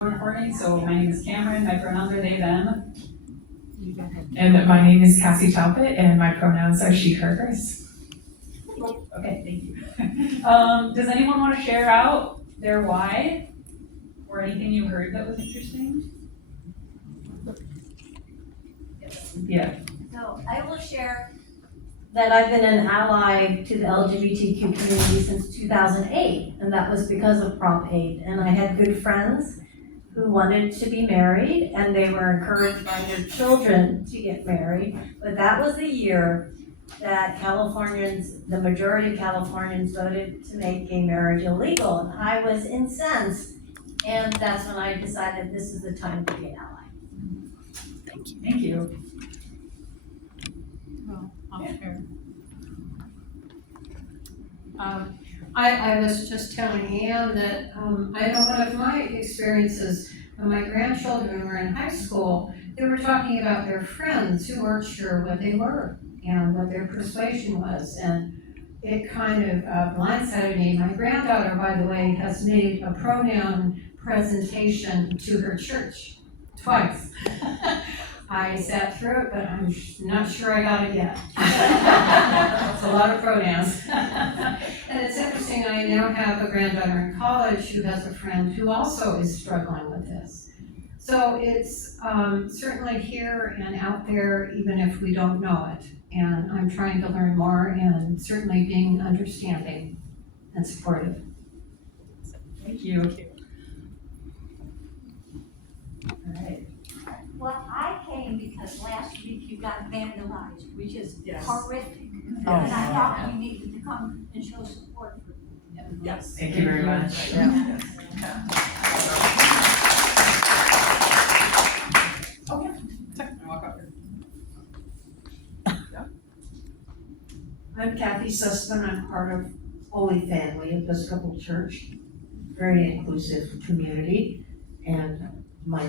Recording. So my name is Cameron, my pronouns are they, them. And my name is Cassie Talbot, and my pronouns are she, her, hers. Okay, thank you. Does anyone want to share out their why or anything you heard that was interesting? Yeah. So I will share that I've been an ally to the LGBTQ community since 2008, and that was because of Prop 8. And I had good friends who wanted to be married, and they were encouraged by their children to get married. But that was the year that Californians, the majority of Californians voted to make gay marriage illegal. And I was incensed, and that's when I decided this is the time to be an ally. Thank you. Thank you. I was just telling Ann that I know one of my experiences when my grandchildren were in high school, they were talking about their friends who weren't sure what they were and what their persuasion was, and it kind of blindsided me. My granddaughter, by the way, has made a pronoun presentation to her church twice. I sat through it, but I'm not sure I got it yet. It's a lot of pronouns. And it's interesting, I now have a granddaughter in college who has a friend who also is struggling with this. So it's certainly here and out there, even if we don't know it. And I'm trying to learn more and certainly being understanding and supportive. Thank you. All right. Well, I came because last week you got vandalized, which is Yes. horrific. Oh, And I thought we needed to come and show support for you. Yes. Thank you very much. I'm Kathy Sussman. I'm part of Holy Family Episcopal Church, very inclusive community. And my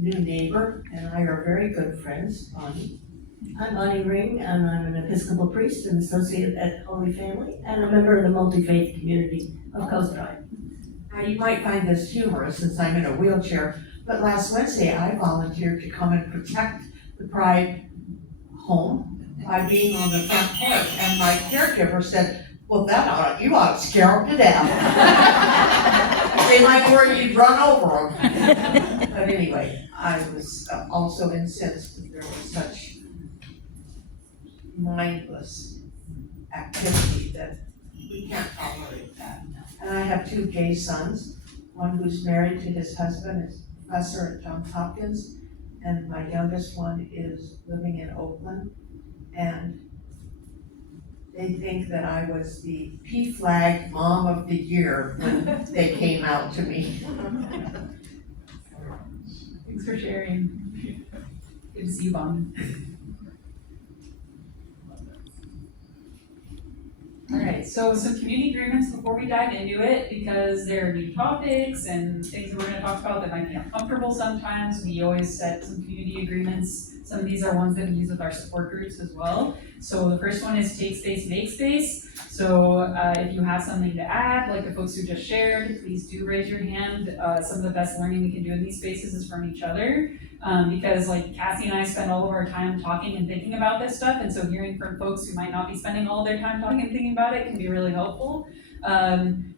new neighbor and I are very good friends, Bonnie. I'm Bonnie Ring, and I'm an Episcopal priest and associate at Holy Family, and a member of the multi-faith community of CoastPride. Now, you might find this humorous since I'm in a wheelchair, but last Wednesday I volunteered to come and protect the Pride home by being on the front porch, and my caregiver said, well, you ought to scare them to death. They might worry you'd run over them. But anyway, I was also incensed that there was such mindless activity that we can't tolerate that. And I have two gay sons, one who's married to his husband, is a professor at Johns Hopkins, and my youngest one is living in Oakland. And they think that I was the P-flag mom of the year when they came out to me. Thanks for sharing. Good to see you, Bonnie. All right, so some community agreements before we dive into it, because there are new topics and things that we're gonna talk about that might be uncomfortable sometimes. We always set some community agreements. Some of these are ones that we use with our support groups as well. So the first one is take space, make space. So if you have something to add, like the folks who just shared, please do raise your hand. Some of the best learning we can do in these spaces is from each other. Because like Cassie and I spend all of our time talking and thinking about this stuff, and so hearing from folks who might not be spending all their time talking and thinking about it can be really helpful.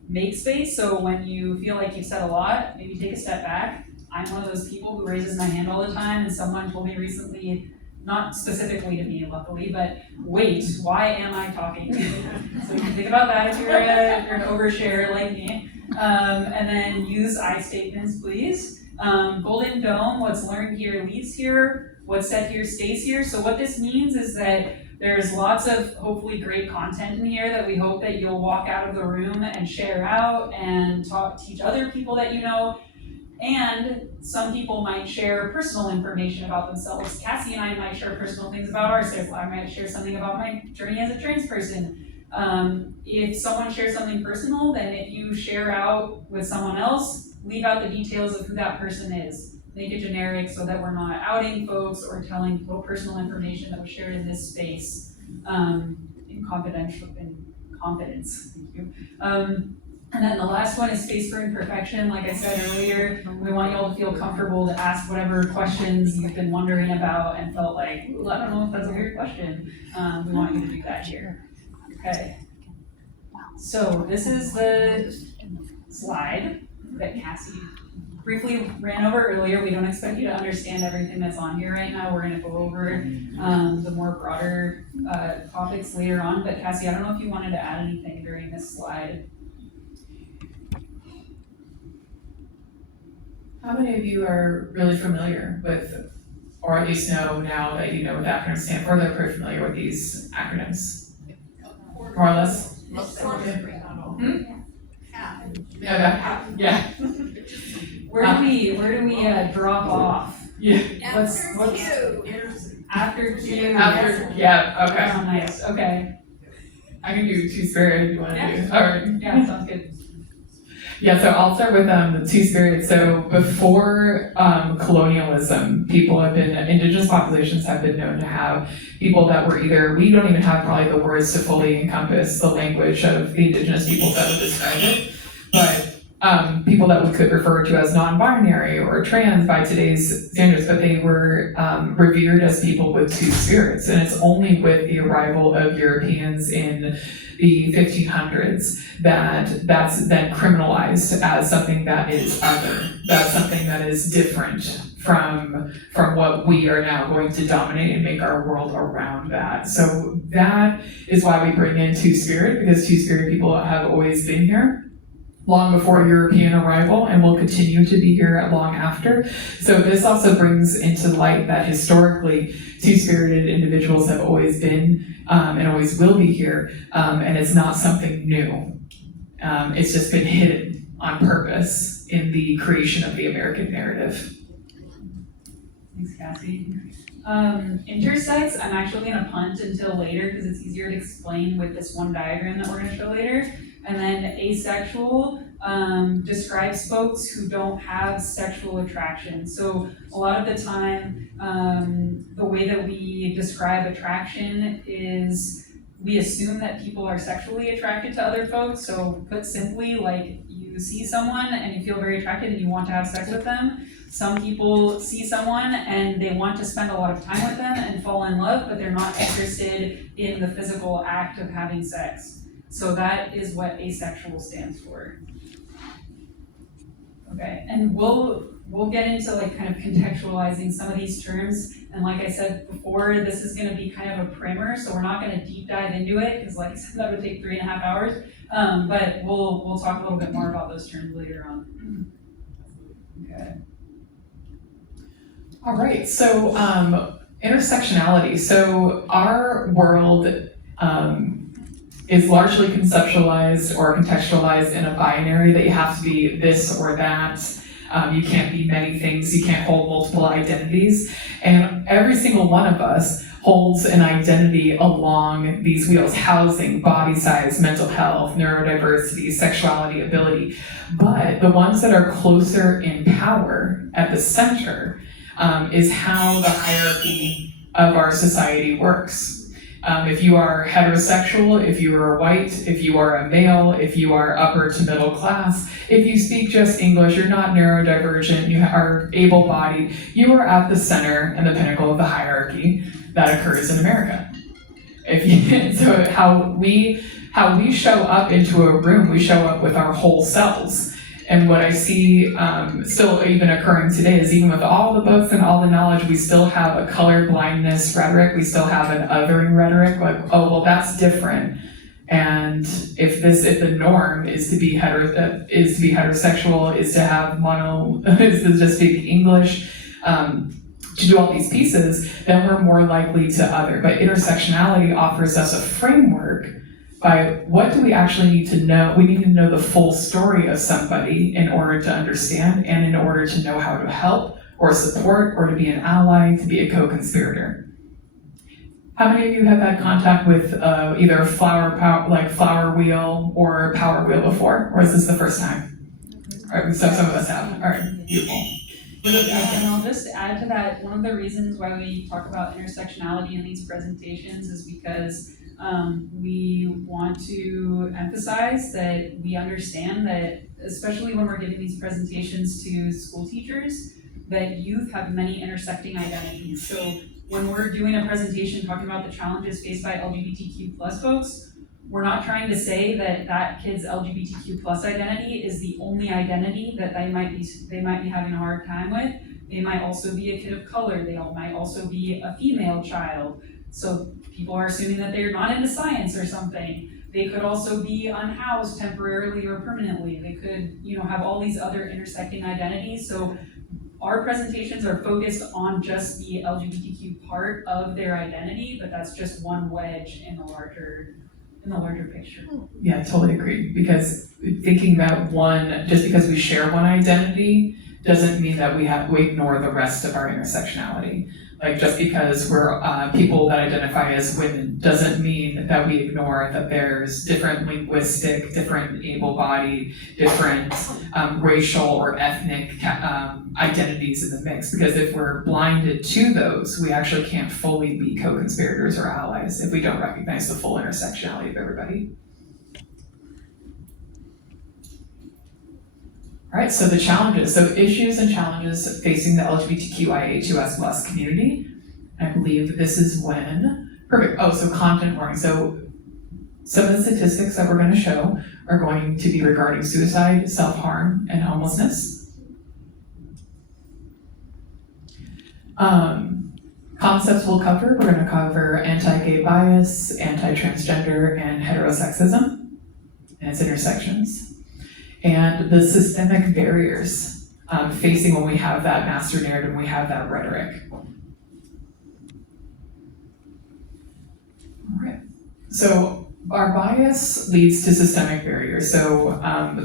Make space, so when you feel like you've said a lot, maybe take a step back. I'm one of those people who raises my hand all the time, and someone told me recently, not specifically to me luckily, but wait, why am I talking? So you can think about that if you're an oversharer like me. And then use I statements, please. Golden Dome, what's learned here leaves here, what's said here stays here. So what this means is that there's lots of hopefully great content in here that we hope that you'll walk out of the room and share out and teach other people that you know. And some people might share personal information about themselves. Cassie and I might share personal things about ourselves. I might share something about my journey as a trans person. If someone shares something personal, then if you share out with someone else, leave out the details of who that person is. Make it generic so that we're not outing folks or telling people personal information that was shared in this space in confidence. Thank you. And then the last one is space for imperfection. Like I said earlier, we want y'all to feel comfortable to ask whatever questions you've been wondering about and felt like, ooh, I don't know if that's a weird question. We want you to do that here. Okay. So this is the slide that Cassie briefly ran over earlier. We don't expect you to understand everything that's on here right now. We're gonna go over the more broader topics later on. But Cassie, I don't know if you wanted to add anything during this slide. How many of you are really familiar with, or at least know now that you know what the acronyms stand for, they're pretty familiar with these acronyms? More or less? Yeah. Where do we drop off? Yeah. What's after Q? After, yeah, okay. Oh, nice. Okay. I can do Two-Spirit if you want to Yeah. do. All right. Yeah, sounds good. Yeah, so I'll start with the Two-Spirit. So before colonialism, indigenous populations have been known to have people that were either, we don't even have probably the words to fully encompass the language of the indigenous peoples that would describe it, but people that we could refer to as non-binary or trans by today's standards, but they were revered as people with two spirits. And it's only with the arrival of Europeans in the 1500s that that's then criminalized as something that is other, that's something that is different from what we are now going to dominate and make our world around that. So that is why we bring in Two-Spirit, because Two-Spirit people have always been here long before European arrival and will continue to be here long after. So this also brings into light that historically two-spirited individuals have always been and always will be here, and it's not something new. It's just been hidden on purpose in the creation of the American narrative. Thanks, Cassie. Intersex, I'm actually gonna punt until later because it's easier to explain with this one diagram that we're gonna show later. And then asexual describes folks who don't have sexual attraction. So a lot of the time, the way that we describe attraction is we assume that people are sexually attracted to other folks. So put simply, like you see someone and you feel very attracted and you want to have sex with them. Some people see someone and they want to spend a lot of time with them and fall in love, but they're not interested in the physical act of having sex. So that is what asexual stands for. Okay, and we'll get into like kind of contextualizing some of these terms. And like I said before, this is gonna be kind of a primer, so we're not gonna deep dive into it, because like I said, that would take 3.5 hours. But we'll talk a little bit more about those terms later on. Okay. All right, so intersectionality. So our world is largely conceptualized or contextualized in a binary that you have to be this or that. You can't be many things, you can't hold multiple identities. And every single one of us holds an identity along these wheels: housing, body size, mental health, neurodiversity, sexuality, ability. But the ones that are closer in power at the center is how the hierarchy of our society works. If you are heterosexual, if you are white, if you are a male, if you are upper to middle class, if you speak just English, you're not neurodivergent, you are able-bodied, you are at the center and the pinnacle of the hierarchy that occurs in America. So how we show up into a room, we show up with our whole selves. And what I see still even occurring today is, even with all the books and all the knowledge, we still have a color blindness rhetoric. We still have an othering rhetoric, like, oh, well, that's different. And if the norm is to be heterosexual, is to have is to just speak English, to do all these pieces, then we're more likely to other. But intersectionality offers us a framework by what do we actually need to know. We need to know the full story of somebody in order to understand, and in order to know how to help or support or to be an ally, to be a co-conspirator. How many of you have had contact with either a flower wheel or power wheel before, or is this the first time? All right, so some of us have. All right, beautiful. And I'll just add to that, one of the reasons why we talk about intersectionality in these presentations is because We want to emphasize that we understand that, especially when we're giving these presentations to school teachers, that youth have many intersecting identities. So when we're doing a presentation talking about the challenges faced by LGBTQ plus folks, we're not trying to say that that kid's LGBTQ plus identity is the only identity that they might be having a hard time with. They might also be a kid of color. They might also be a female child. So people are assuming that they're not into science or something. They could also be unhoused temporarily or permanently. They could, have all these other intersecting identities. So our presentations are focused on just the LGBTQ part of their identity, but that's just one wedge in the larger picture. Yeah, I totally agree. Because thinking that just because we share one identity doesn't mean that we ignore the rest of our intersectionality. Like just because we're people that identify as women doesn't mean that we ignore that there's different linguistic, different able-bodied, different racial or ethnic identities in the mix. Because if we're blinded to those, we actually can't fully be co-conspirators or allies if we don't recognize the full intersectionality of everybody. All right, so the challenges. So issues and challenges facing the LGBTQIA2S+ community. I believe this is perfect. Oh, so content warning. So some of the statistics that we're going to show are going to be regarding suicide, self-harm, and homelessness. Concepts we'll cover. We're going to cover anti-gay bias, anti-transgender, and heterosexism and its intersections. And the systemic barriers facing when we have that master narrative, when we have that rhetoric. All right. So our bias leads to systemic barriers. So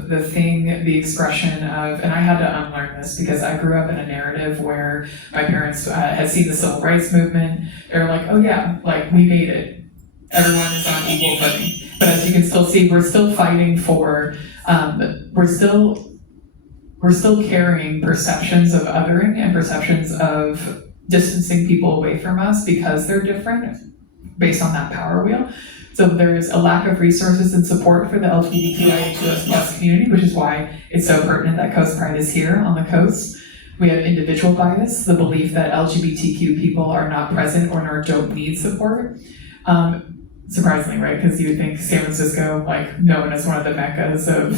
the expression of, and I had to unlearn this because I grew up in a narrative where my parents had seen the civil rights movement. They're like, oh yeah, like we made it. Everyone is on equal footing. But as you can still see, we're still fighting for, we're still carrying perceptions of othering and perceptions of distancing people away from us because they're different based on that power wheel. So there's a lack of resources and support for the LGBTQIA2S+ community, which is why it's so pertinent that CoastPride is here on the coast. We have individual bias, the belief that LGBTQ people are not present or don't need support. Surprisingly, right? Because you would think San Francisco, like known as one of the meccas of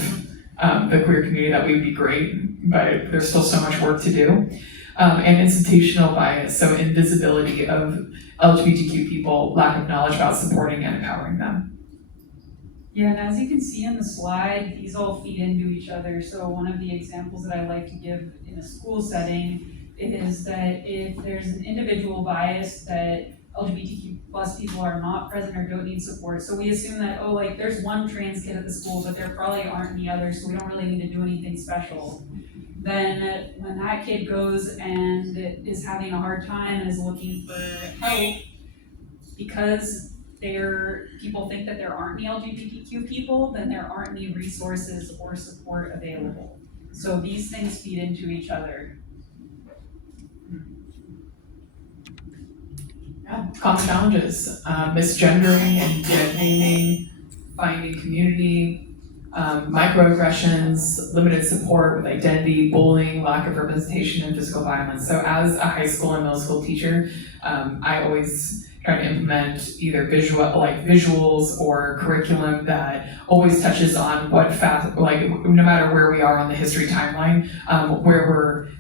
the queer community, that we would be great, but there's still so much work to do. And institutional bias, so invisibility of LGBTQ people, lack of knowledge about supporting and empowering them. Yeah, and as you can see in the slide, these all feed into each other. So one of the examples that I like to give in a school setting is that if there's an individual bias that LGBTQ plus people are not present or don't need support. So we assume that, there's one trans kid at the school, but there probably aren't any others, so we don't really need to do anything special. Then when that kid goes and is having a hard time and is looking for help, because people think that there aren't any LGBTQ people, then there aren't any resources or support available. So these things feed into each other. Yeah, common challenges, misgendering and dead-naming, finding community, microaggressions, limited support with identity, bullying, lack of representation, and physical violence. So as a high school and middle school teacher, I always try to implement either visuals or curriculum that always touches on no matter where we are on the history timeline, where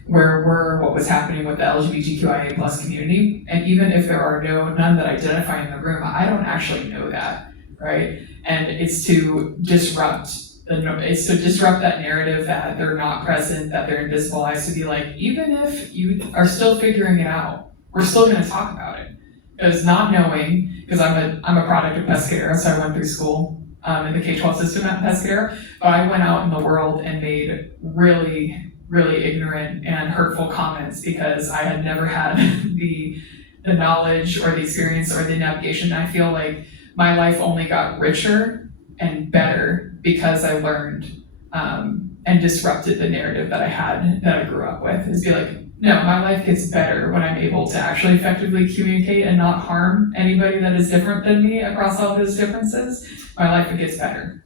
we're, what was happening with the LGBTQIA plus community. And even if there are none that identify in the room, I don't actually know that, right? And it's to disrupt that narrative that they're not present, that they're invisible. I used to be like, even if you are still figuring it out, we're still gonna talk about it. Because not knowing, because I'm a product of Pescadero, so I went through school in the K-12 system at Pescadero, but I went out in the world and made really, really ignorant and hurtful comments because I had never had the knowledge or the experience or the navigation. I feel like my life only got richer and better because I learned and and disrupted the narrative that I had, that I grew up with, is be like, no, my life gets better when I'm able to actually effectively communicate and not harm anybody that is different than me across all those differences. My life gets better.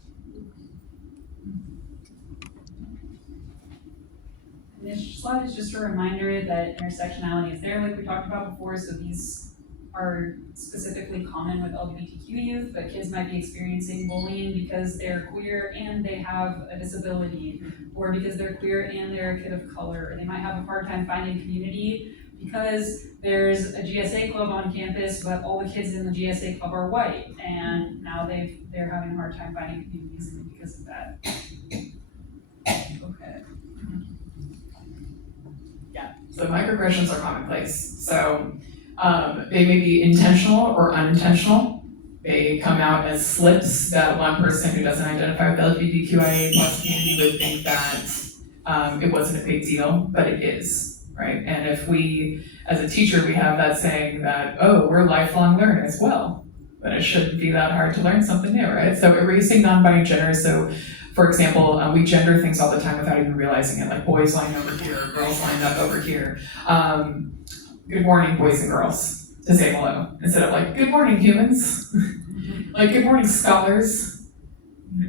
And this slide is just a reminder that intersectionality is there, like we talked about before, so these are specifically common with LGBTQ youth, but kids might be experiencing bullying because they're queer and they have a disability, or because they're queer and they're a kid of color, or they might have a hard time finding community because there's a GSA club on campus, but all the kids in the GSA club are white, and now they're having a hard time finding communities because of that. Okay. So microaggressions are commonplace. So they may be intentional or unintentional. They come out as slips that one person who doesn't identify with LGBTQIA plus community would think that it wasn't a big deal, but it is, right? And if we, as a teacher, we have that saying that, oh, we're lifelong learners, well, then it shouldn't be that hard to learn something new, right? So erasing non-binary gender, so for example, we gender things all the time without even realizing it, like boys lined over here, girls lined up over here. Good morning, boys and girls, to say hello, instead of like, good morning, humans. Like, good morning, scholars.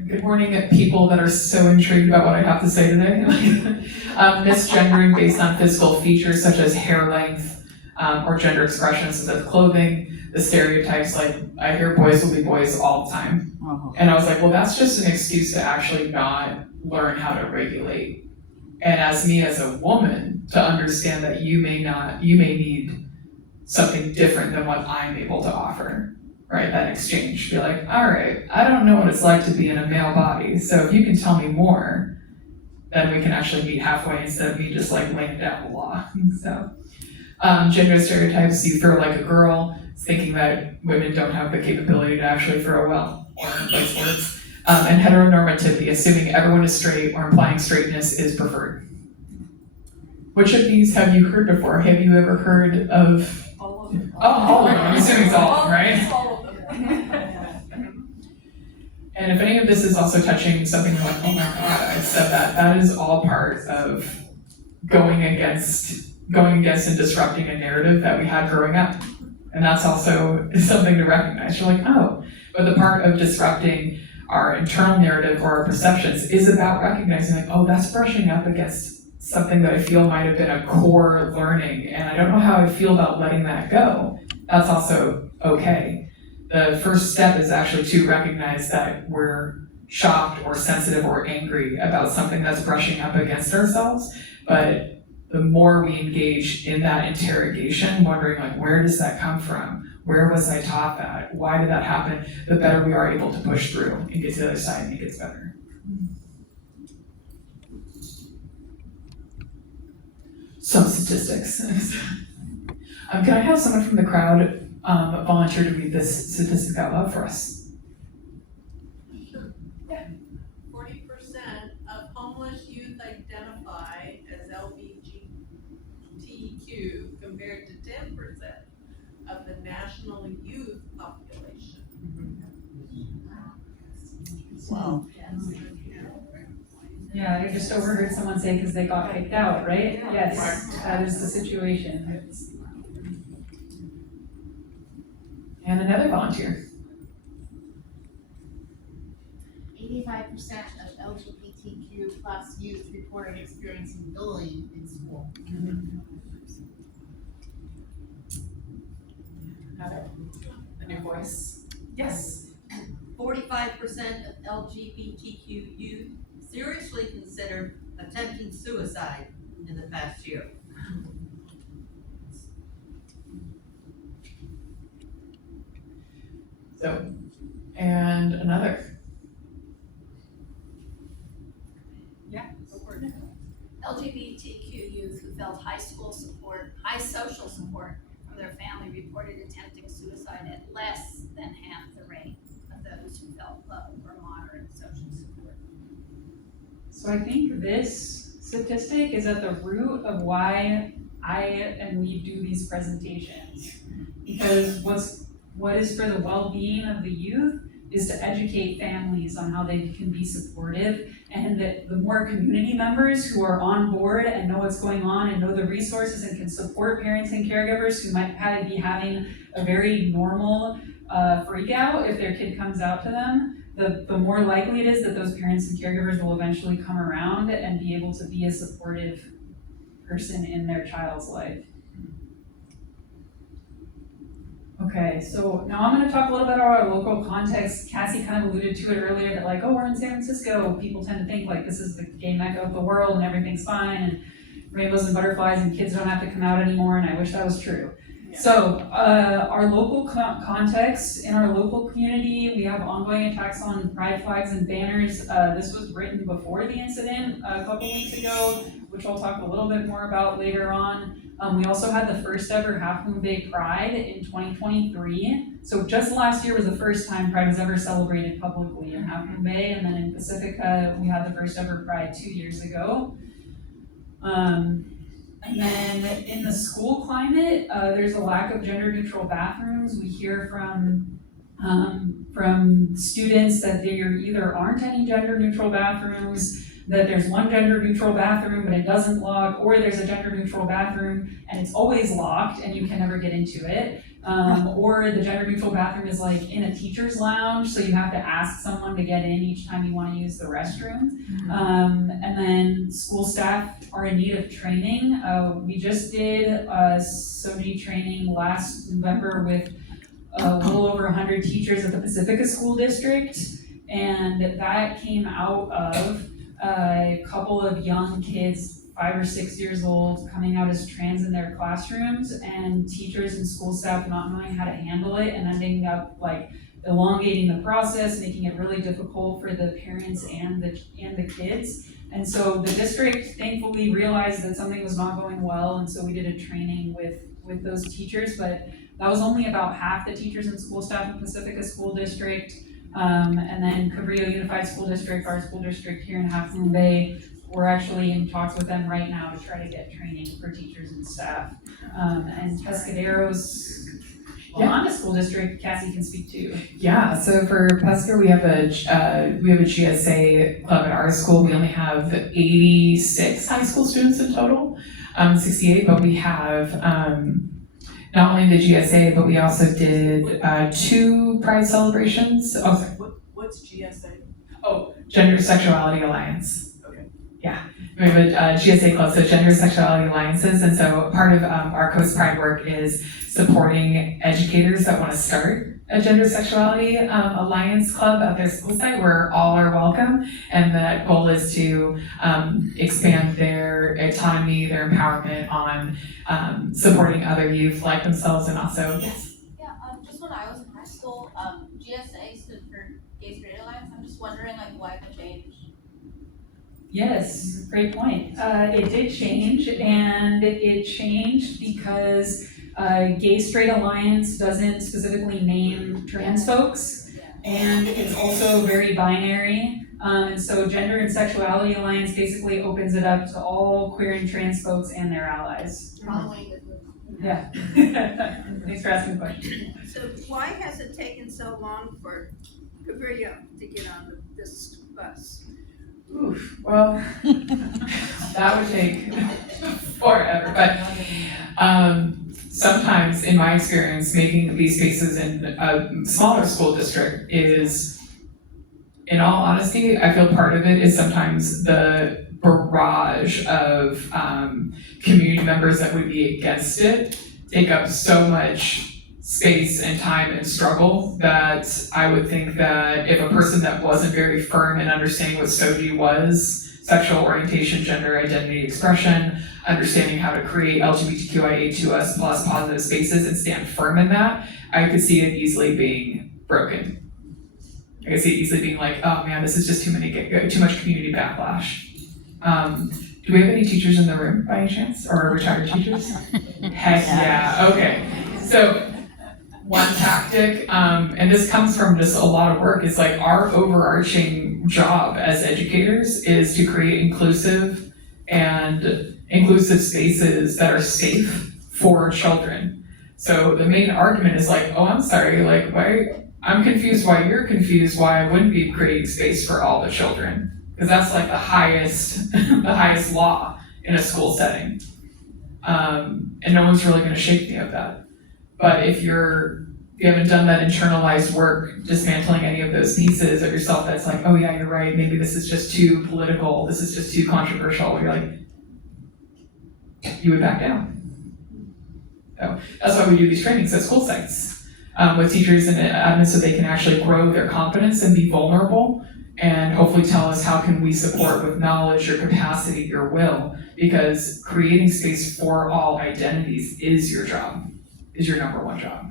Good morning, people that are so intrigued about what I have to say today. Misgendering based on physical features such as hair length or gender expressions such as clothing. The stereotypes, like, I hear boys will be boys all the time. And I was like, well, that's just an excuse to actually not learn how to regulate. And as me as a woman, to understand that you may need something different than what I'm able to offer, right? That exchange. Be like, all right, I don't know what it's like to be in a male body. So if you can tell me more, then we can actually meet halfway instead of me just like laying down the law. So gender stereotypes, you throw like a girl, thinking that women don't have the capability to actually throw well, or like sports. And heteronormativity, assuming everyone is straight or implying straightness is preferred. Which of these have you heard before? Have you ever heard of? All of them. Oh, all of them, I'm assuming it's all of them, right? All of them. And if any of this is also touching something like, oh my God, I said that, that is all part of going against and disrupting a narrative that we had growing up. And that's also something to recognize. You're like, oh, but the part of disrupting our internal narrative or our perceptions is about recognizing like, oh, that's brushing up against something that I feel might have been a core learning, and I don't know how I feel about letting that go. That's also okay. The first step is actually to recognize that we're shocked or sensitive or angry about something that's brushing up against ourselves, but the more we engage in that interrogation, wondering like, where does that come from? Where was I taught that? Why did that happen? The better we are able to push through and get to the other side and it gets better. Some statistics. Can I have someone from the crowd volunteer to read this statistic out loud for us? 40% of homeless youth identify as LGBTQ compared to 10% of the national youth population. Wow. Yeah, I just overheard someone say because they got kicked out, right? Yes, that is the situation. And another volunteer. 85% of LGBTQ plus youth reported experiencing bullying in school. Heather, a new voice. Yes. 45% of LGBTQ youth seriously considered attempting suicide in the past year. So, and another. LGBTQ youth who felt high social support from their family reported attempting suicide at less than half the rate of those who felt low or moderate social support. So I think this statistic is at the root of why I and we do these presentations. Because what is for the well-being of the youth is to educate families on how they can be supportive, and that the more community members who are on board and know what's going on and know the resources and can support parents and caregivers who might be having a very normal freak out if their kid comes out to them, the more likely it is that those parents and caregivers will eventually come around and be able to be a supportive person in their child's life. Okay, so now I'm gonna talk a little bit about our local context. Cassie kind of alluded to it earlier that like, oh, we're in San Francisco. People tend to think like this is the gay mecca of the world and everything's fine and rainbows and butterflies and kids don't have to come out anymore, and I wish that was true. Yeah. So our local context, in our local community, we have ongoing attacks on pride flags and banners. This was written before the incident a couple weeks ago, which I'll talk a little bit more about later on. We also had the first ever Half Moon Bay Pride in 2023. So just last year was the first time Pride was ever celebrated publicly in Half Moon Bay, and then in Pacifica, we had the first ever Pride 2 years ago. And then in the school climate, there's a lack of gender neutral bathrooms. We hear from students that there either aren't any gender neutral bathrooms, that there's one gender neutral bathroom but it doesn't lock, or there's a gender neutral bathroom and it's always locked and you can never get into it. Or the gender neutral bathroom is like in a teacher's lounge, so you have to ask someone to get in each time you want to use the restroom. And then school staff are in need of training. We just did a SOGI training last November with a little over 100 teachers at the Pacifica School District, and that came out of a couple of young kids, 5 or 6 years old, coming out as trans in their classrooms, and teachers and school staff not knowing how to handle it and ending up like elongating the process, making it really difficult for the parents and the kids. And so the district thankfully realized that something was not going well, and so we did a training with those teachers, but that was only about half the teachers and school staff in Pacifica School District. And then Cabrillo Unified School District, our school district here in Half Moon Bay, we're actually in talks with them right now to try to get training for teachers and staff. And Pescadero's Wanda School District, Cassie can speak to. Yeah, so for Pesca, we have a GSA club at our school. We only have 86 high school students in total, 68, but we have not only the GSA, but we also did 2 Pride celebrations. Oh, sorry. What's GSA? Oh, Gender Sexuality Alliance. Okay. Yeah, we have a GSA club, so Gender Sexuality Alliances, and so part of our CoastPride work is supporting educators that want to start a Gender Sexuality Alliance club at their school site where all are welcome, and the goal is to expand their autonomy, their empowerment on supporting other youth like themselves, and also, yes. Yeah, just when I was in high school, GSA stood for Gay Straight Alliance. I'm just wondering like why the change? Yes, great point. It did change, and it changed because Gay Straight Alliance doesn't specifically name trans folks, and it's also very binary. And so Gender and Sexuality Alliance basically opens it up to all queer and trans folks and their allies. Following the Yeah. Thanks for asking the question. So why has it taken so long for Cabrillo to get on this bus? Oof, well, that would take forever, but sometimes in my experience, making these spaces in a smaller school district is, in all honesty, I feel part of it is sometimes the barrage of community members that would be against it take up so much space and time and struggle that I would think that if a person that wasn't very firm in understanding what SOGI was, sexual orientation, gender identity expression, understanding how to create LGBTQIA2S plus positive spaces and stand firm in that, I could see it easily being broken. I could see it easily being like, oh man, this is just too much community backlash. Do we have any teachers in the room by any chance, or retired teachers? Heck yeah, okay. So one tactic, and this comes from just a lot of work, is like our overarching job as educators is to create inclusive spaces that are safe for children. So the main argument is like, oh, I'm sorry, like why I'm confused why you're confused why I wouldn't be creating space for all the children. Because that's like the highest, the highest law in a school setting. And no one's really gonna shake me of that. But if you haven't done that internalized work, dismantling any of those pieces of yourself that's like, oh yeah, you're right, maybe this is just too political, this is just too controversial, you're like, you would back down. So that's why we do these trainings at school sites with teachers and admins so they can actually grow their confidence and be vulnerable and hopefully tell us how can we support with knowledge, your capacity, your will, because creating space for all identities is your job, is your number one job.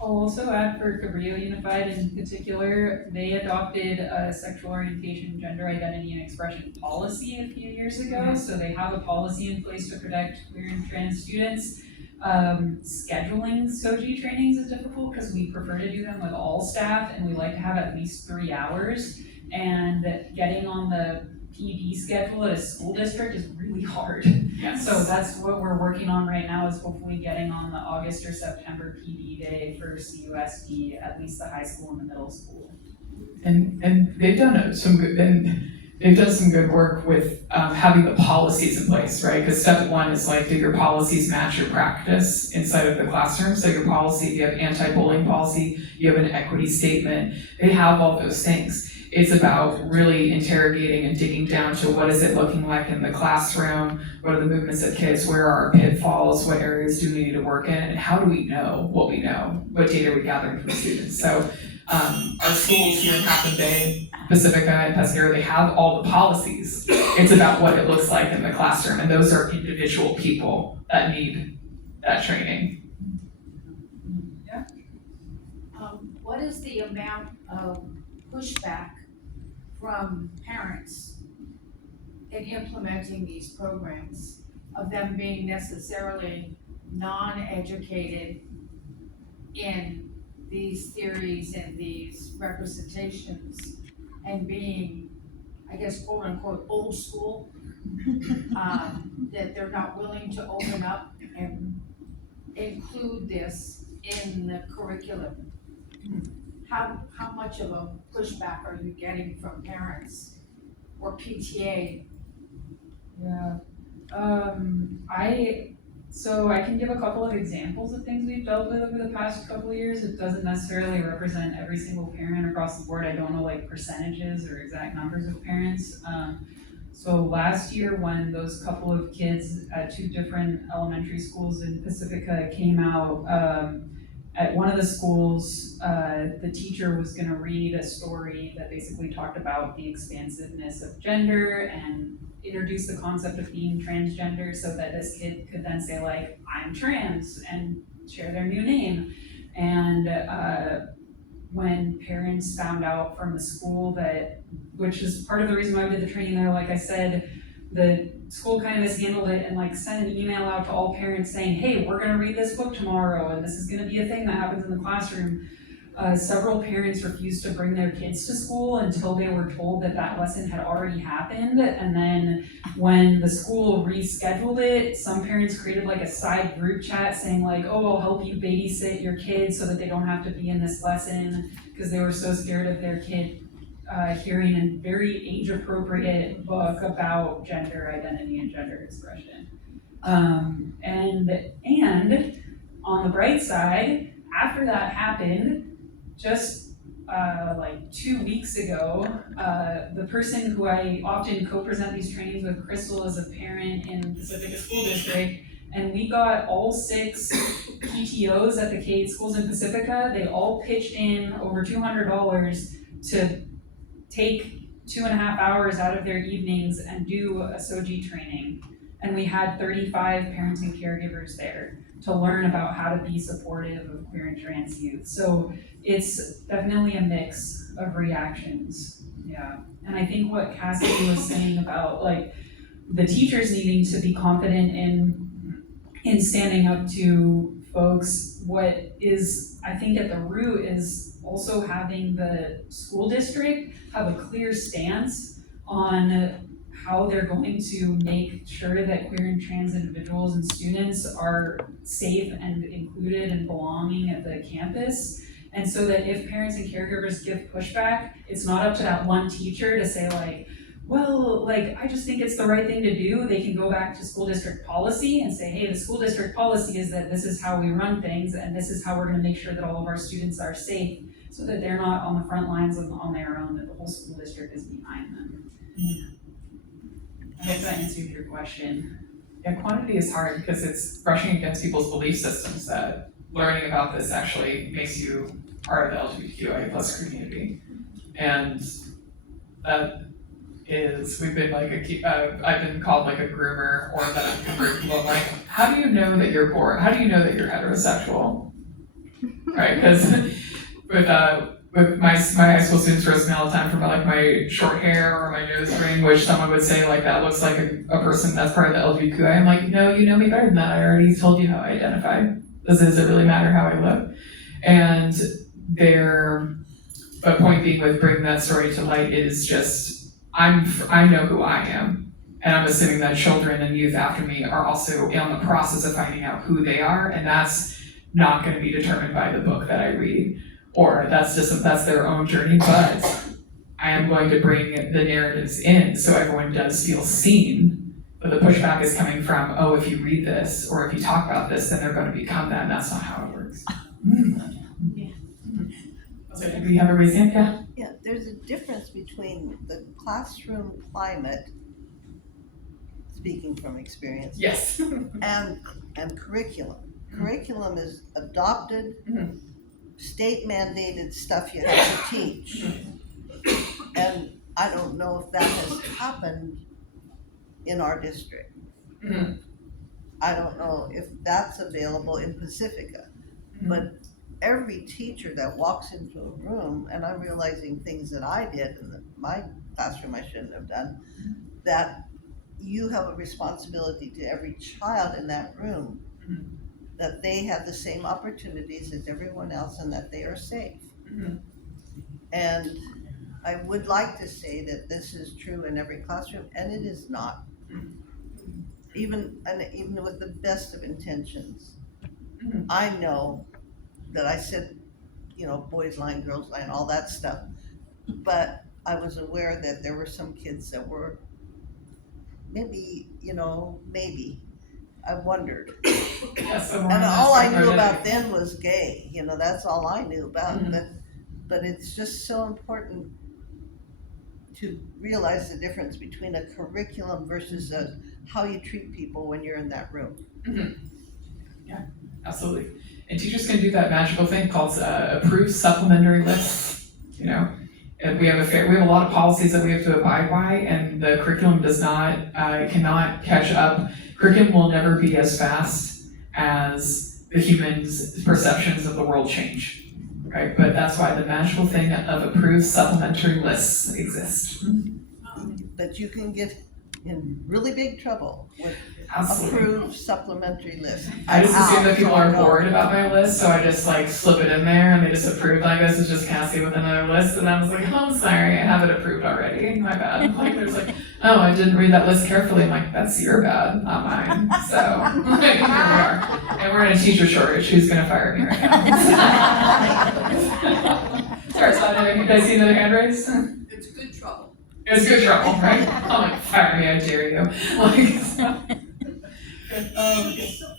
I'll also add for Cabrillo Unified in particular, they adopted a sexual orientation, gender identity, and expression policy a few years ago. So they have a policy in place to protect queer and trans students. Scheduling SOGI trainings is difficult because we prefer to do them with all staff and we like to have at least 3 hours. And getting on the PD schedule at a school district is really hard. Yes. So that's what we're working on right now is hopefully getting on the August or September PD day for CUSD, at least the high school and the middle school. And they've done some good work with having the policies in place, right? Because step one is like, do your policies match your practice inside of the classroom? So your policy, if you have anti-bullying policy, you have an equity statement, they have all those things. It's about really interrogating and digging down to what is it looking like in the classroom, what are the movements of kids, where are our pitfalls, what areas do we need to work in, and how do we know what we know, what data are we gathering from students. So our schools here in Half Bay, Pacifica, and Pescara, they have all the policies. It's about what it looks like in the classroom, and those are individual people that need that training. Yeah. What is the amount of pushback from parents in implementing these programs, of them being necessarily non-educated in these theories and these representations and being, I guess, quote unquote, old school, that they're not willing to open up and include this in the curriculum? How much of a pushback are you getting from parents or PTA? Yeah. So I can give a couple of examples of things we've dealt with over the past couple of years. It doesn't necessarily represent every single parent across the board. I don't know like percentages or exact numbers of parents. So last year when those couple of kids at 2 different elementary schools in Pacifica came out, at one of the schools, the teacher was gonna read a story that basically talked about the expansiveness of gender and introduce the concept of being transgender so that this kid could then say like, I'm trans, and share their new name. And when parents found out from the school that, which is part of the reason why we did the training there, like I said, the school kind of mishandled it and like sent an email out to all parents saying, hey, we're gonna read this book tomorrow and this is gonna be a thing that happens in the classroom. Several parents refused to bring their kids to school until they were told that that lesson had already happened. And then when the school rescheduled it, some parents created like a side group chat saying like, oh, I'll help you babysit your kids so that they don't have to be in this lesson, because they were so scared of their kid hearing a very age-appropriate book about gender identity and gender expression. And on the bright side, after that happened, just like 2 weeks ago, the person who I often co-present these trainings with, Crystal, is a parent in Pacifica School District, and we got all 6 PTOs at the K-8 schools in Pacifica. They all pitched in over $200 to take 2.5 hours out of their evenings and do a SOGI training. And we had 35 parents and caregivers there to learn about how to be supportive of queer and trans youth. So it's definitely a mix of reactions, yeah. And I think what Cassidy was saying about like the teachers needing to be confident in standing up to folks, what is, I think at the root is also having the school district have a clear stance on how they're going to make sure that queer and trans individuals and students are safe and included and belonging at the campus. And so that if parents and caregivers give pushback, it's not up to that one teacher to say like, well, like, I just think it's the right thing to do. They can go back to school district policy and say, hey, the school district policy is that this is how we run things, and this is how we're gonna make sure that all of our students are safe, so that they're not on the front lines on their own, that the whole school district is behind them. I hope that answered your question. Yeah, quantity is hard because it's brushing against people's belief systems that learning about this actually makes you part of the LGBTQIA plus community. And that is, we've been like I've been called like a groomer, or that I'm converting people. I'm like, how do you know that you're poor? How do you know that you're heterosexual? Right, because with my high school students roast me all the time for like my short hair or my nose ring, which someone would say like that looks like a person that's part of the LGBTQI. I'm like, no, you know me better than that. I already told you how I identify. Does it really matter how I look? And but point being with bringing that story to light is just, I know who I am. And I'm assuming that children and youth after me are also in the process of finding out who they are, and that's not going to be determined by the book that I read, or that's their own journey, but I am going to bring the narratives in so everyone does feel seen. But the pushback is coming from, oh, if you read this or if you talk about this, then they're going to become that, and that's not how it works. So, do we have a reason? Yeah. Yeah, there's a difference between the classroom climate, speaking from experience. Yes. and curriculum. Curriculum is adopted, state mandated stuff you have to teach. And I don't know if that has happened in our district. I don't know if that's available in Pacifica, but every teacher that walks into a room, and I'm realizing things that I did in my classroom I shouldn't have done, that you have a responsibility to every child in that room, that they have the same opportunities as everyone else and that they are safe. And I would like to say that this is true in every classroom, and it is not. Even with the best of intentions. I know that I said, boys line, girls line, all that stuff. But I was aware that there were some kids that were maybe, I wondered. And all I knew about them was gay, that's all I knew about. But it's just so important to realize the difference between a curriculum versus how you treat people when you're in that room. Yeah, absolutely. And teachers can do that magical thing called approved supplementary lists. And we have a lot of policies that we have to abide by, and the curriculum cannot catch up. Curriculum will never be as fast as the humans' perceptions of the world change, right? But that's why the magical thing of approved supplementary lists exist. But you can get in really big trouble with approved supplementary lists. I just assume that people are bored about my list, so I just slip it in there, and they just approve like this is just Cassie with another list, and I was like, oh, I'm sorry, I have it approved already, my bad. There's oh, I didn't read that list carefully. I'm like, that's your bad, not mine. So here we are, and we're in a teacher shortage. Who's gonna fire me right now? Sorry, so did I see another hand raise? It's good trouble. It was good trouble, right? I'm like, fire me, I dare you.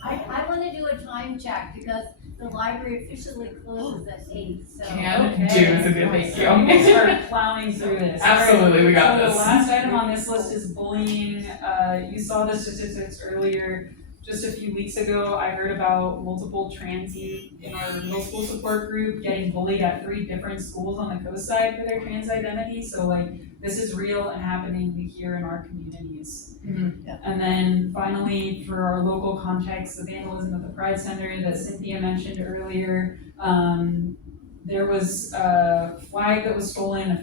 I want to do a time check because the library officially closes at 8, so. Can do, it's a good thank you. We'll start plowing through this. Absolutely, we got So this. the last item on this list is bullying. You saw the statistics earlier. Just a few weeks ago, I heard about multiple trans youth in our middle school support group getting bullied at 3 different schools on the coast side for their trans identity. So this is real and happening here in our communities. Yeah. And then finally, for our local context, the vandalism at the Pride Center that Cynthia mentioned earlier, there was a flag that was stolen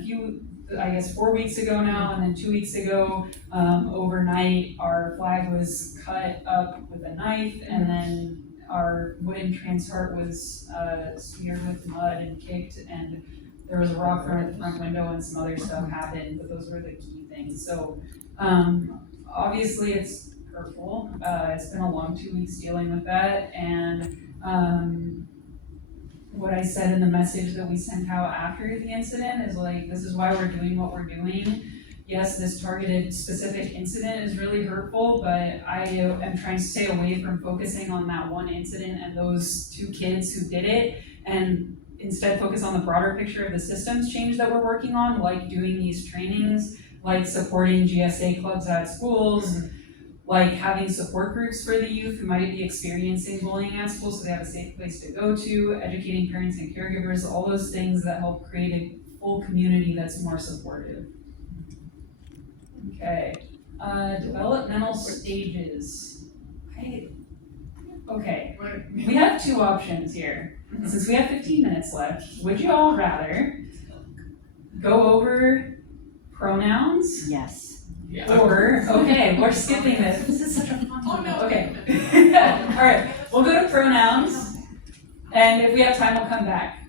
4 weeks ago now, and then 2 weeks ago, overnight, our flag was cut up with a knife, and then our wooden transport was smeared with mud and kicked, and there was a rock thrown at the front window and some other stuff happened, but those were the key things. So obviously it's hurtful. It's been a long 2 weeks dealing with that, and what I said in the message that we sent out after the incident is like, this is why we're doing what we're doing. Yes, this targeted specific incident is really hurtful, but I am trying to stay away from focusing on that one incident and those 2 kids who did it, and instead focus on the broader picture of the systems change that we're working on, like doing these trainings, like supporting GSA clubs at schools, like having support groups for the youth who might be experiencing bullying at school so they have a safe place to go to, educating parents and caregivers, all those things that help create a full community that's more supportive. Okay, developmental stages. Okay, we have 2 options here. Since we have 15 minutes left, would you all rather go over pronouns? Yes. Yeah. Or, okay, we're skipping this. This is such a fun one. no. Okay. All right, we'll go to pronouns, and if we have time, we'll come back.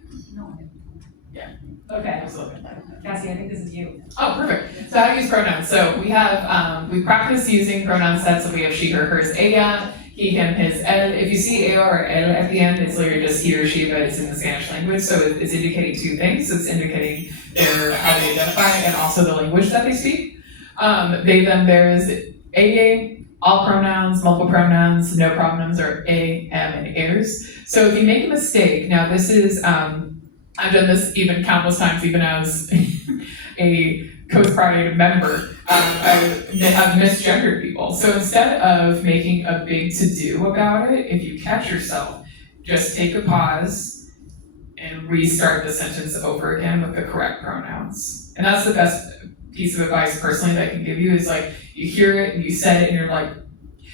Yeah. Okay. Absolutely. Cassie, I think this is you. Oh, perfect. So how to use pronouns. So we have, we practice using pronoun sets, so we have she, her, hers, ella, he, him, his, el. If you see ella or el at the end, it's literally just he or she, but it's in the Spanish language, so it's indicating 2 things. It's indicating how they identify and also the language that they speak. They, them, theirs, ella, all pronouns, multiple pronouns, no pronouns are a, am, and airs. So if you make a mistake, now this is, I've done this even countless times, even as a CoastPride member. I have misgendered people. So instead of making a big to-do about it, if you catch yourself, just take a pause and restart the sentence over again with the correct pronouns. And that's the best piece of advice personally that I can give you is like, you hear it and you said it and you're like,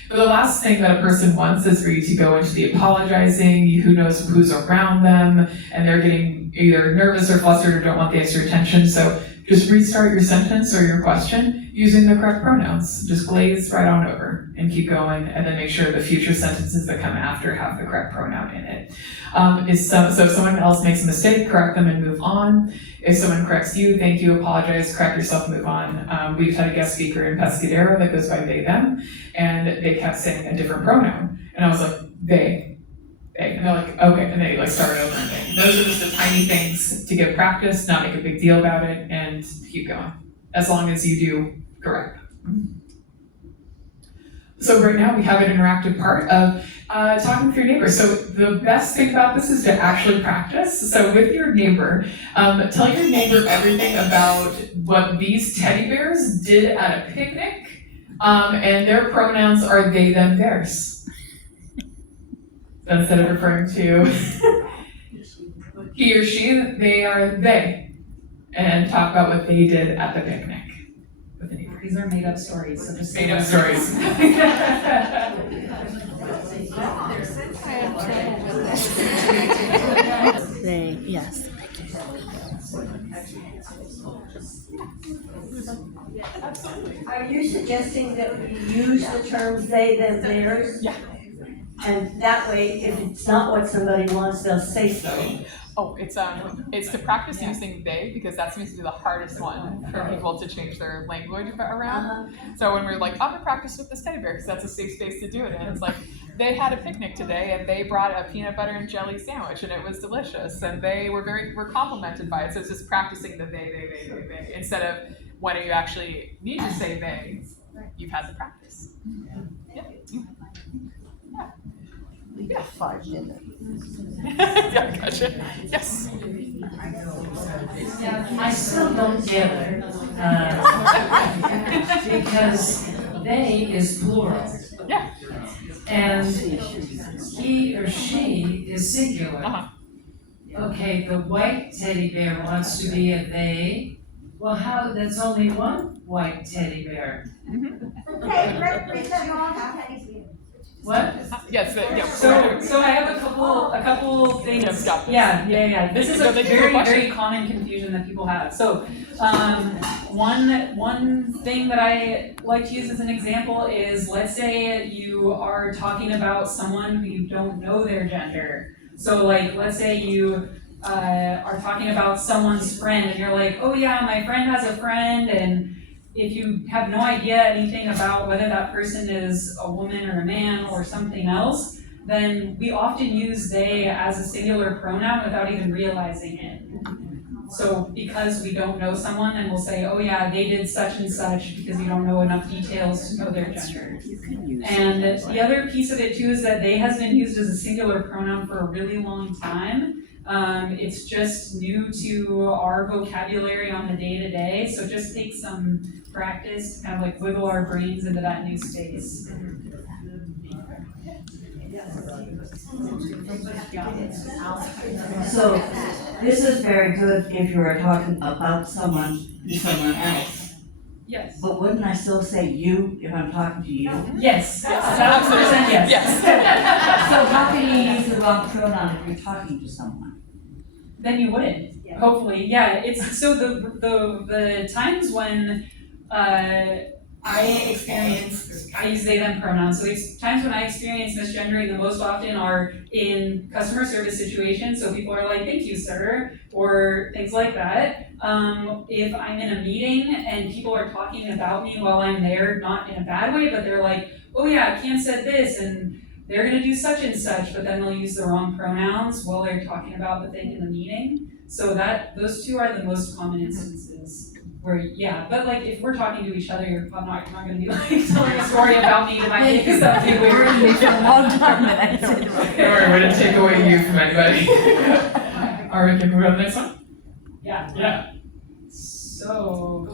but the last thing that a person wants is for you to go into the apologizing, who knows who's around them, and they're getting either nervous or flustered or don't want the extra attention. So just restart your sentence or your question using the correct pronouns. Just glaze right on over and keep going, and then make sure the future sentences that come after have the correct pronoun in it. So if someone else makes a mistake, correct them and move on. If someone corrects you, thank you, apologize, correct yourself, move on. We've had a guest speaker in Pescadero that goes by they, them, and they kept saying a different pronoun. And I was like, they. And they're like, okay, and they like start over and those are just the tiny things to give practice, not make a big deal about it, and keep going. As long as you do correct. So right now we have an interactive part of talking with your neighbor. So the best thing about this is to actually practice. So with your neighbor, tell your neighbor everything about what these teddy bears did at a picnic, and their pronouns are they, them, theirs. So instead of referring to he or she, they are they, and talk about what they did at the picnic with the neighbor. These are made up stories, so just Made up stories. They, yes. Are you suggesting that we use the terms they, them, theirs? Yeah. And that way, if it's not what somebody wants, they'll say so. Oh, it's to practice using they, because that seems to be the hardest one for people to change their language around. So when we're like, I'm gonna practice with this teddy bear, because that's a safe space to do it in. It's like, they had a picnic today and they brought a peanut butter and jelly sandwich and it was delicious and they were complimented by it. So it's just practicing the they, instead of when you actually need to say they, you've had the practice. Yeah. We got 5 minutes. Yeah, gotcha. Yes. I still don't get it, because they is plural. Yeah. And he or she is singular. Okay, the white teddy bear wants to be a they. Well, how, that's only one white teddy bear. Okay, represent all the teddy bears. What? Yes, yeah. So I have a couple things. Yeah. This is a very common confusion that people have. So, one thing that I like to use as an example is, let's say you are talking about someone who you don't know their gender. So like, let's say you are talking about someone's friend and you're like, oh yeah, my friend has a friend, and if you have no idea anything about whether that person is a woman or a man or something else, then we often use they as a singular pronoun without even realizing it. So because we don't know someone, then we'll say, oh yeah, they did such and such, because you don't know enough details to know their gender. And the other piece of it too is that they has been used as a singular pronoun for a really long time. It's just new to our vocabulary on the day-to-day, so it just takes some practice to kind of like wiggle our brains into that new space. So this is very good if you were talking about someone to someone else. Yes. But wouldn't I still say you if I'm talking to you? Yes, 1,000% yes. So how can you use the wrong pronoun if you're talking to someone? Then you wouldn't. Hopefully, yeah. It's so the times when I use they them pronouns. So these times when I experience misgendering the most often are in customer service situations. So people are like, "Thank you, sir," or things like that. If I'm in a meeting and people are talking about me while I'm there, not in a bad way, but they're like, "Oh yeah, Cam said this," and they're gonna do such and such, but then they'll use the wrong pronouns while they're talking about the thing in the meeting. So those two are the most common instances where, yeah, but like if we're talking to each other, you're not gonna be like telling a story about me to my kids, because that would be weird. Don't worry, we didn't take away you from anybody. All right, can we go to the next one? Yeah. Yeah. So.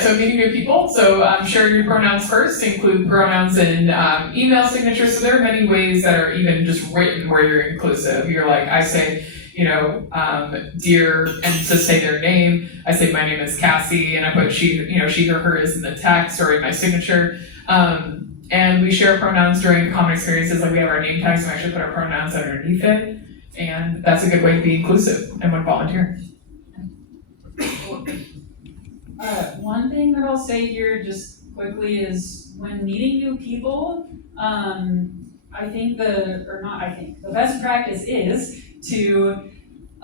So meeting new people. So share your pronouns first. Include pronouns in email signatures. So there are many ways that are even just written where you're inclusive. You're like, I say, dear, and to say their name. I say my name is Cassie, and I put she or her is in the text or in my signature. And we share pronouns during common experiences, like we have our name tags, and we actually put our pronouns underneath it. And that's a good way to be inclusive and when volunteer. One thing that I'll say here just quickly is when meeting new people, the best practice is to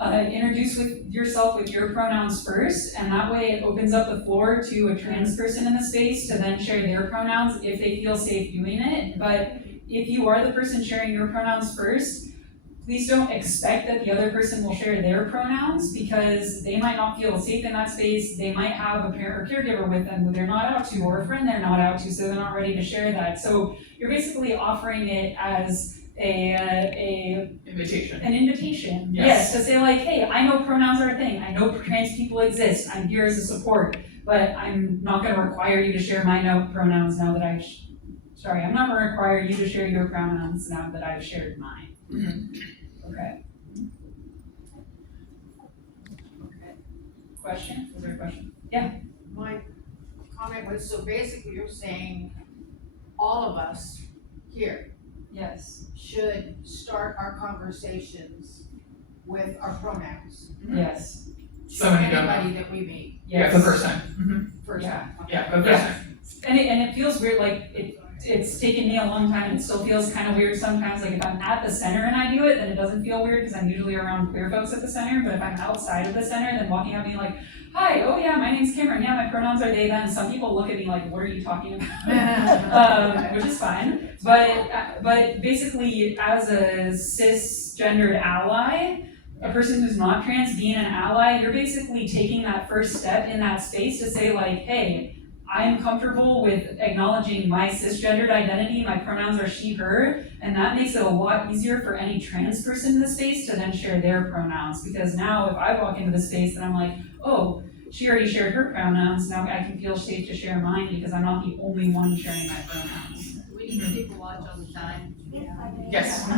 introduce yourself with your pronouns first, and that way it opens up the floor to a trans person in the space to then share their pronouns if they feel safe doing it. But if you are the person sharing your pronouns first, please don't expect that the other person will share their pronouns, because they might not feel safe in that space. They might have a parent or caregiver with them who they're not out to, or a friend they're not out to, so they're not ready to share that. So you're basically offering it as an invitation. Yes, to say like, hey, I know pronouns are a thing. I know trans people exist. I'm here as a support, but I'm not going to require you to share my pronouns now that I'm not going to require you to share your pronouns now that I've shared mine. Okay. Question? Was there a question? Yeah. My comment was, so basically you're saying all of us here Yes. should start our conversations with our pronouns. Yes. Somebody don't know. Anybody that we meet. Yeah, for the first time. First time. Yeah, for the first time. And it feels weird, like it's taken me a long time, and it still feels kind of weird sometimes. Like if I'm at the center and I do it, then it doesn't feel weird because I'm usually around queer folks at the center. But if I'm outside of the center, then walking up being like, hi, oh yeah, my name's Cameron, yeah, my pronouns are they, them. Some people look at me like, what are you talking about? Which is fine. But basically, as a cisgendered ally, a person who's not trans being an ally, you're basically taking that first step in that space to say like, hey, I'm comfortable with acknowledging my cisgendered identity, my pronouns are she, her, and that makes it a lot easier for any trans person in the space to then share their pronouns. Because now if I walk into the space and I'm like, oh, she already shared her pronouns, now I can feel safe to share mine because I'm not the only one sharing my pronouns. Do we need to keep a watch on the time? Yes.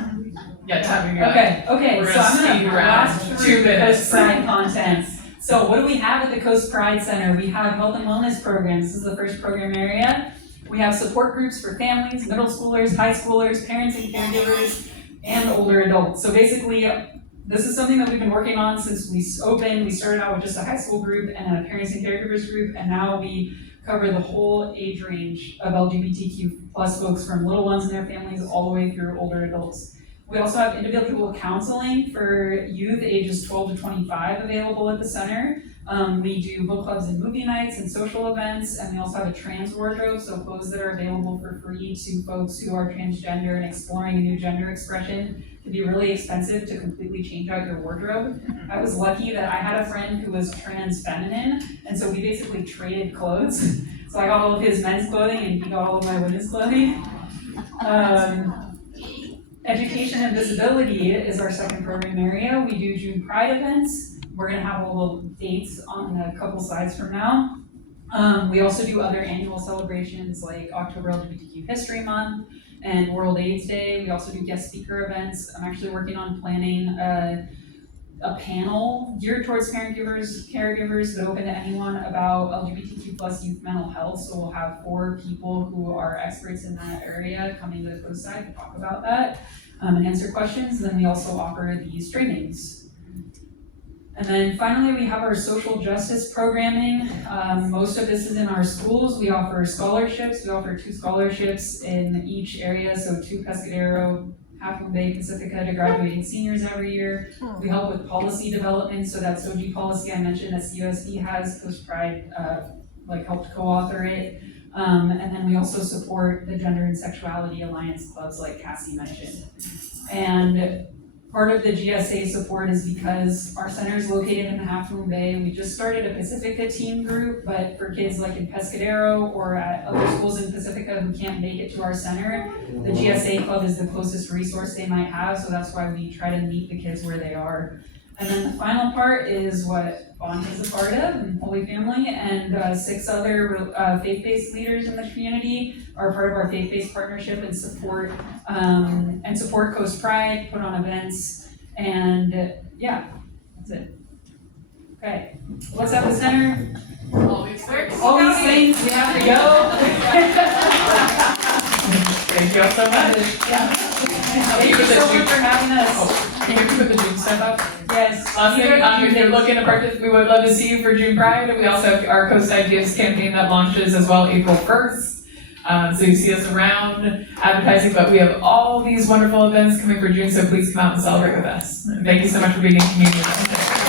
Yeah, time to go. Okay, We're so I'm speed gonna around blast 2 through minutes. CoastPride content. So what do we have at the CoastPride Center? We have health and wellness programs. This is the first program area. We have support groups for families, middle schoolers, high schoolers, parents and caregivers, and older adults. So basically, this is something that we've been working on since we opened. We started out with just a high school group and a parents and caregivers group, and now we cover the whole age range of LGBTQ plus folks, from little ones and their families all the way through older adults. We also have individual counseling for youth ages 12 to 25 available at the center. We do book clubs and movie nights and social events, and we also have a trans wardrobe, so clothes that are available for free to folks who are transgender and exploring a new gender expression. It can be really expensive to completely change out your wardrobe. I was lucky that I had a friend who was trans feminine, and so we basically traded clothes. So I got all of his men's clothing and he got all of my women's clothing. Education and visibility is our second program area. We do June Pride events. We're gonna have all the dates on a couple slides from now. We also do other annual celebrations like October LGBTQ History Month and World AIDS Day. We also do guest speaker events. I'm actually working on planning a panel geared towards caregivers, but open to anyone about LGBTQ plus youth mental health. So we'll have 4 people who are experts in that area coming to the CoastPride to talk about that and answer questions. And then we also offer these trainings. And then finally, we have our social justice programming. Most of this is in our schools. We offer scholarships. We offer 2 scholarships in each area, so 2 Pescadero, Half Moon Bay, Pacifica to graduating seniors every year. We help with policy development, so that SOGI policy I mentioned that CUSD has, CoastPride helped co-author it. And then we also support the Gender and Sexuality Alliance clubs like Cassie mentioned. And part of the GSA support is because our center is located in the Half Moon Bay. We just started a Pacifica team group, but for kids like in Pescadero or at other schools in Pacifica who can't make it to our center, the GSA club is the closest resource they might have, so that's why we try to meet the kids where they are. And then the final part is what Bond is a part of, and Holy Family, and 6 other faith-based leaders in the community are part of our faith-based partnership and support CoastPride, put on events, and yeah, that's it. Okay, what's at the center? All these things. All these things, we have to go. Thank you all so much. Thank you so much for having us. Can you put the June stuff up? Yes. Last thing, if you're looking to purchase, we would love to see you for June Pride. We also have our CoastPride Gifts campaign that launches as well April 1st. So you see us around advertising, but we have all these wonderful events coming for June, so please come out and celebrate with us. Thank you so much for being in community with us today.